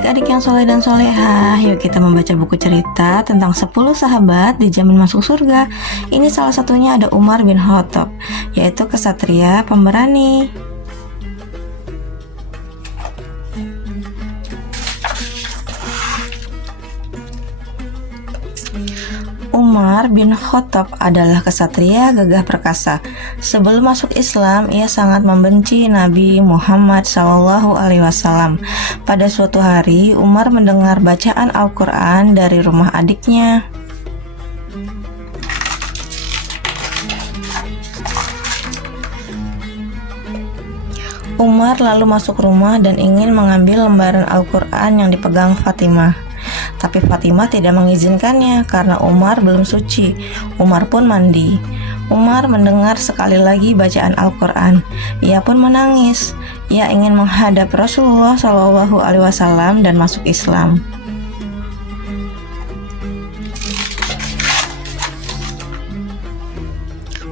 adik-adik yang soleh dan solehah, yuk kita membaca buku cerita tentang 10 sahabat dijamin masuk surga. Ini salah satunya ada Umar bin Khattab, yaitu kesatria pemberani. Umar bin Khattab adalah kesatria gagah perkasa. Sebelum masuk Islam, ia sangat membenci Nabi Muhammad SAW. Pada suatu hari, Umar mendengar bacaan Al-Quran dari rumah adiknya. Umar lalu masuk rumah dan ingin mengambil lembaran Al-Quran yang dipegang Fatimah. Tapi Fatimah tidak mengizinkannya karena Umar belum suci. Umar pun mandi. Umar mendengar sekali lagi bacaan Al-Quran. Ia pun menangis. Ia ingin menghadap Rasulullah SAW dan masuk Islam.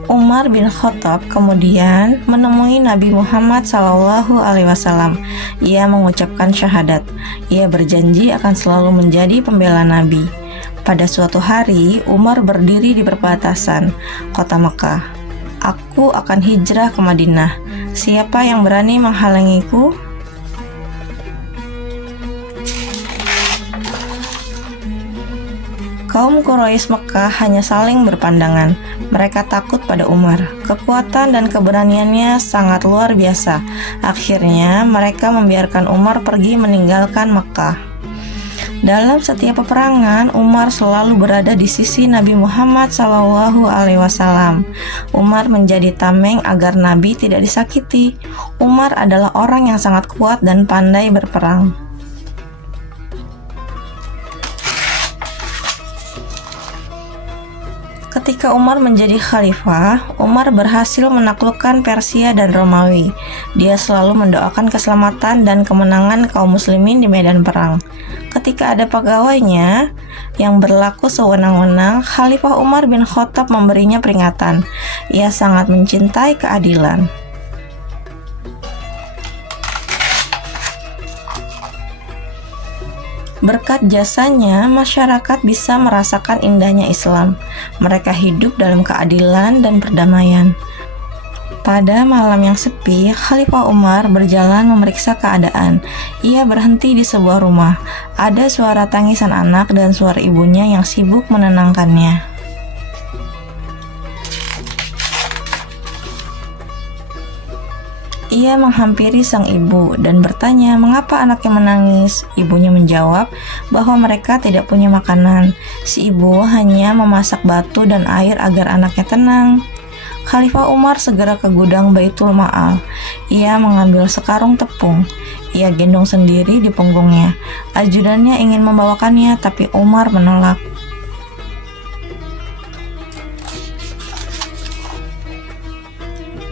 Umar bin Khattab kemudian menemui Nabi Muhammad SAW. Ia mengucapkan syahadat. Ia berjanji akan selalu menjadi pembela Nabi. Pada suatu hari, Umar berdiri di perbatasan kota Mekah. Aku akan hijrah ke Madinah. Siapa yang berani menghalangiku? Kaum Quraisy Mekah hanya saling berpandangan. Mereka takut pada Umar. Kekuatan dan keberaniannya sangat luar biasa. Akhirnya, mereka membiarkan Umar pergi meninggalkan Mekah. Dalam setiap peperangan, Umar selalu berada di sisi Nabi Muhammad SAW. Umar menjadi tameng agar Nabi tidak disakiti. Umar adalah orang yang sangat kuat dan pandai berperang. Ketika Umar menjadi khalifah, Umar berhasil menaklukkan Persia dan Romawi. Dia selalu mendoakan keselamatan dan kemenangan kaum muslimin di medan perang. Ketika ada pegawainya yang berlaku sewenang-wenang, Khalifah Umar bin Khattab memberinya peringatan. Ia sangat mencintai keadilan. Berkat jasanya, masyarakat bisa merasakan indahnya Islam. Mereka hidup dalam keadilan dan perdamaian. Pada malam yang sepi, Khalifah Umar berjalan memeriksa keadaan. Ia berhenti di sebuah rumah. Ada suara tangisan anak dan suara ibunya yang sibuk menenangkannya. Ia menghampiri sang ibu dan bertanya mengapa anaknya menangis. Ibunya menjawab bahwa mereka tidak punya makanan. Si ibu hanya memasak batu dan air agar anaknya tenang. Khalifah Umar segera ke gudang Baitul Ma'al. Ia mengambil sekarung tepung. Ia gendong sendiri di punggungnya. Ajudannya ingin membawakannya, tapi Umar menolak.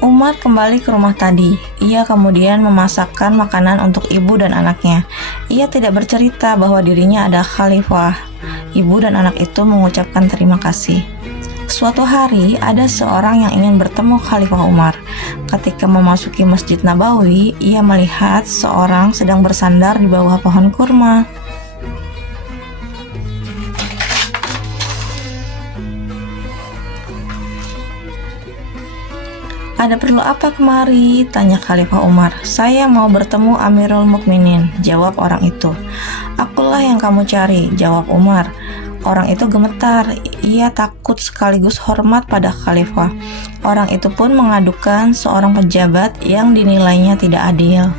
Umar kembali ke rumah tadi. Ia kemudian memasakkan makanan untuk ibu dan anaknya. Ia tidak bercerita bahwa dirinya adalah khalifah. Ibu dan anak itu mengucapkan terima kasih. Suatu hari, ada seorang yang ingin bertemu Khalifah Umar. Ketika memasuki Masjid Nabawi, ia melihat seorang sedang bersandar di bawah pohon kurma. Ada perlu apa kemari? Tanya Khalifah Umar. Saya mau bertemu Amirul Mukminin, jawab orang itu. Akulah yang kamu cari, jawab Umar. Orang itu gemetar, ia takut sekaligus hormat pada Khalifah. Orang itu pun mengadukan seorang pejabat yang dinilainya tidak adil.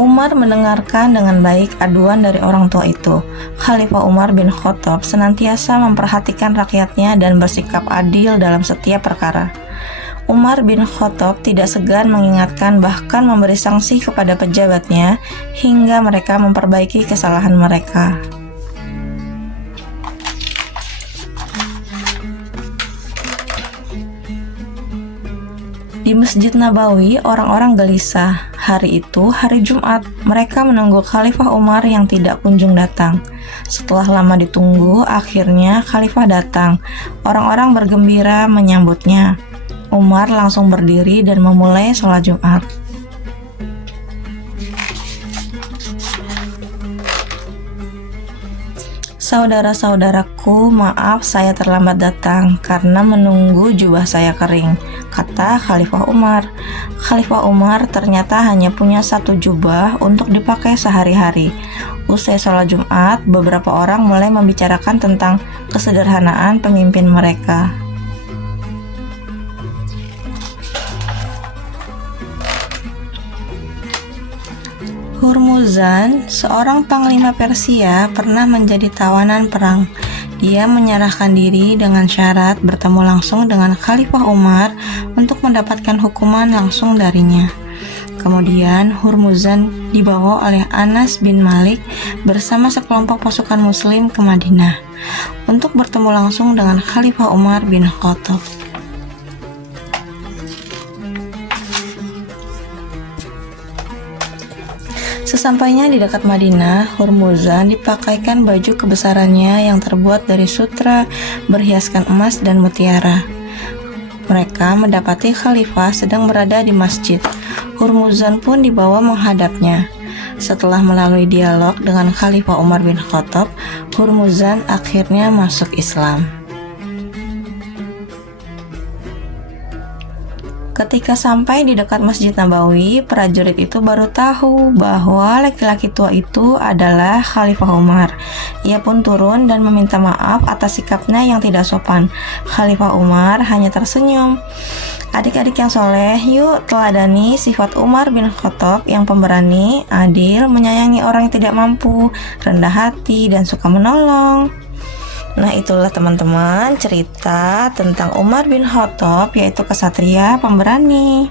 Umar mendengarkan dengan baik aduan dari orang tua itu. Khalifah Umar bin Khattab senantiasa memperhatikan rakyatnya dan bersikap adil dalam setiap perkara. Umar bin Khattab tidak segan mengingatkan bahkan memberi sanksi kepada pejabatnya hingga mereka memperbaiki kesalahan mereka. Di Masjid Nabawi, orang-orang gelisah. Hari itu, hari Jumat, mereka menunggu Khalifah Umar yang tidak kunjung datang. Setelah lama ditunggu, akhirnya Khalifah datang. Orang-orang bergembira menyambutnya. Umar langsung berdiri dan memulai sholat Jumat. "Saudara-saudaraku, maaf saya terlambat datang karena menunggu jubah saya kering," kata Khalifah Umar. Khalifah Umar ternyata hanya punya satu jubah untuk dipakai sehari-hari. Usai sholat Jumat, beberapa orang mulai membicarakan tentang kesederhanaan pemimpin mereka. Hurmuzan, seorang panglima Persia, pernah menjadi tawanan perang. Dia menyerahkan diri dengan syarat bertemu langsung dengan Khalifah Umar untuk mendapatkan hukuman langsung darinya. Kemudian Hurmuzan dibawa oleh Anas bin Malik bersama sekelompok pasukan muslim ke Madinah untuk bertemu langsung dengan Khalifah Umar bin Khattab. Sesampainya di dekat Madinah, Hurmuzan dipakaikan baju kebesarannya yang terbuat dari sutra berhiaskan emas dan mutiara. Mereka mendapati Khalifah sedang berada di masjid. Hurmuzan pun dibawa menghadapnya. Setelah melalui dialog dengan Khalifah Umar bin Khattab, Hurmuzan akhirnya masuk Islam. Ketika sampai di dekat Masjid Nabawi, prajurit itu baru tahu bahwa laki-laki tua itu adalah Khalifah Umar. Ia pun turun dan meminta maaf atas sikapnya yang tidak sopan. Khalifah Umar hanya tersenyum. "Adik-adik yang soleh, yuk teladani sifat Umar bin Khattab yang pemberani, adil, menyayangi orang yang tidak mampu, rendah hati, dan suka menolong." Nah, itulah teman-teman cerita tentang Umar bin Khattab, yaitu kesatria pemberani.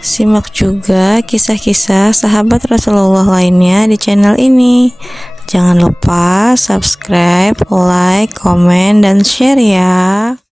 Simak juga kisah-kisah sahabat Rasulullah lainnya di channel ini. Jangan lupa subscribe, like, komen, dan share ya.